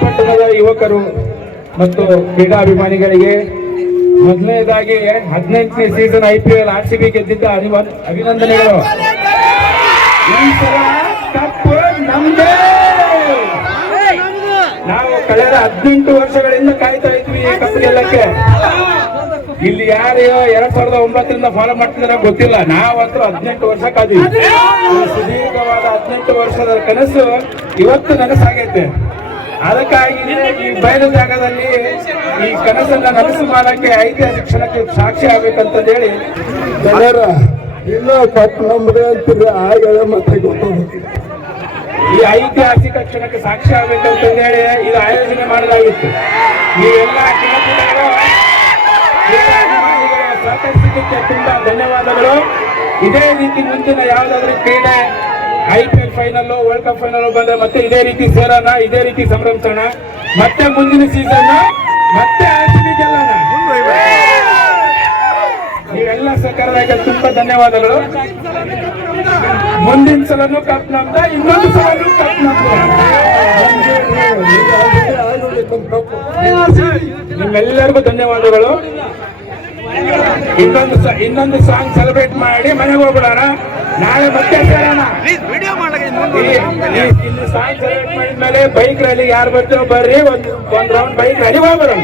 ಪಟ್ಟಣದ ಯುವಕರು ಮತ್ತು ಕ್ರೀಡಾಭಿಮಾನಿಗಳಿಗೆ ಮೊದಲನೇದಾಗಿ 18ನೇ ಸೀಸನ್ IPL RCB ಗೆದ್ದಿದ್ದ ಅಭಿನಂದನೆಗಳು. ಈ ಸಲ ಕಪ್ ನಮ್ದೇ. ನಾವು ಕಳೆದ 18 ವರ್ಷಗಳಿಂದ ಕಾಯ್ತಾ ಇದ್ವಿ ಈ ಕಪ್ ಗೆಲ್ಲಕ್ಕೆ. ಇಲ್ಲಿ ಯಾರು 2009ರಿಂದ ಫಾಲೋ ಮಾಡ್ತಿದಾರ ಗೊತ್ತಿಲ್ಲ, ನಾವಂತೂ 18 ವರ್ಷ ಕಾದ್ವಿ. ಸುದೀರ್ಘವಾದ 18 ವರ್ಷದ ಕನಸು ಇವತ್ತು ನನಸಾಗೈತೆ. ಅದಕ್ಕಾಗಿ ಈ ಬಯಲು ಜಾಗದಲ್ಲಿ ಈ ಕನಸನ್ನ ನನಸು ಮಾಡಕ್ಕೆ ಐತಿಹಾಸಿಕ ಕ್ಷಣಕ್ಕೆ ಸಾಕ್ಷಿ ಆಗ್ಬೇಕಂತ ಹೇಳಿ ಜನರ ಇಲ್ಲ ಕಪ್ ನಮ್ದೇ ಅಂತೀರಿ, ಆಗ ಮತ್ತೆ ಗೊತ್ತದು. ಈ ಐತಿಹಾಸಿಕ ಕ್ಷಣಕ್ಕೆ ಸಾಕ್ಷಿ ಆಗ್ಬೇಕಂತ ಹೇಳಿ ಇದು ಆಯೋಜನೆ ಮಾಡಲಾಗಿತ್ತು. ನೀವೆಲ್ಲ ಕ್ರೀಡಾಪಟುಗಳು ಸಹಕರಿಸಿದ್ದಕ್ಕೆ ತುಂಬಾ ಧನ್ಯವಾದಗಳು. ಇದೇ ರೀತಿ ಮುಂದಿನ ಯಾವ್ದಾದ್ರು ಕ್ರೀಡೆ IPL final, world cup final ಬಂದ್ರೆ ಮತ್ತೆ ಇದೇ ರೀತಿ ಸೇರೋಣ, ಇದೇ ರೀತಿ ಸಂಭ್ರಮಿಸೋಣ. ಮತ್ತೆ ಮುಂದಿನ ಸೀಸನ್ ಮತ್ತೆ RCB ಗೆಲ್ಲೋಣ. ನೀವೆಲ್ಲ ಸಹಕಾರಕ್ಕೆ ತುಂಬಾ ಧನ್ಯವಾದಗಳು. ಮುಂದಿನ ಸಲನು ಕಪ್ ನಮ್ದ, ಇನ್ನೊಂದು ಸಲನು ಕಪ್ ನಮ್ದ. ನಿಮ್ಮೆಲ್ಲರಿಗೂ ಧನ್ಯವಾದಗಳು. ಇನ್ನೊಂದು ಸಾಂಗ್ ಸೆಲೆಬ್ರೇಟ್ ಮಾಡಿ ಮನೆಗೆ ಹೋಗ್ಬಿಡೋಣ. ನಾಳೆ ಮತ್ತೆ ಸೇರೋಣ. ಇಲ್ಲಿ ಸಾಂಗ್ ಸೆಲೆಬ್ರೇಟ್ ಮಾಡಿದ್ಮೇಲೆ ಬೈಕ್ ರ್ಯಾಲಿ ಯಾರು ಬರ್ತೀರೋ ಬರ್ರಿ, ಒಂದು ರೌಂಡ್ ಬೈಕ್ ರ್ಯಾಲಿ ಹೋಗ್ಬರೋಣ.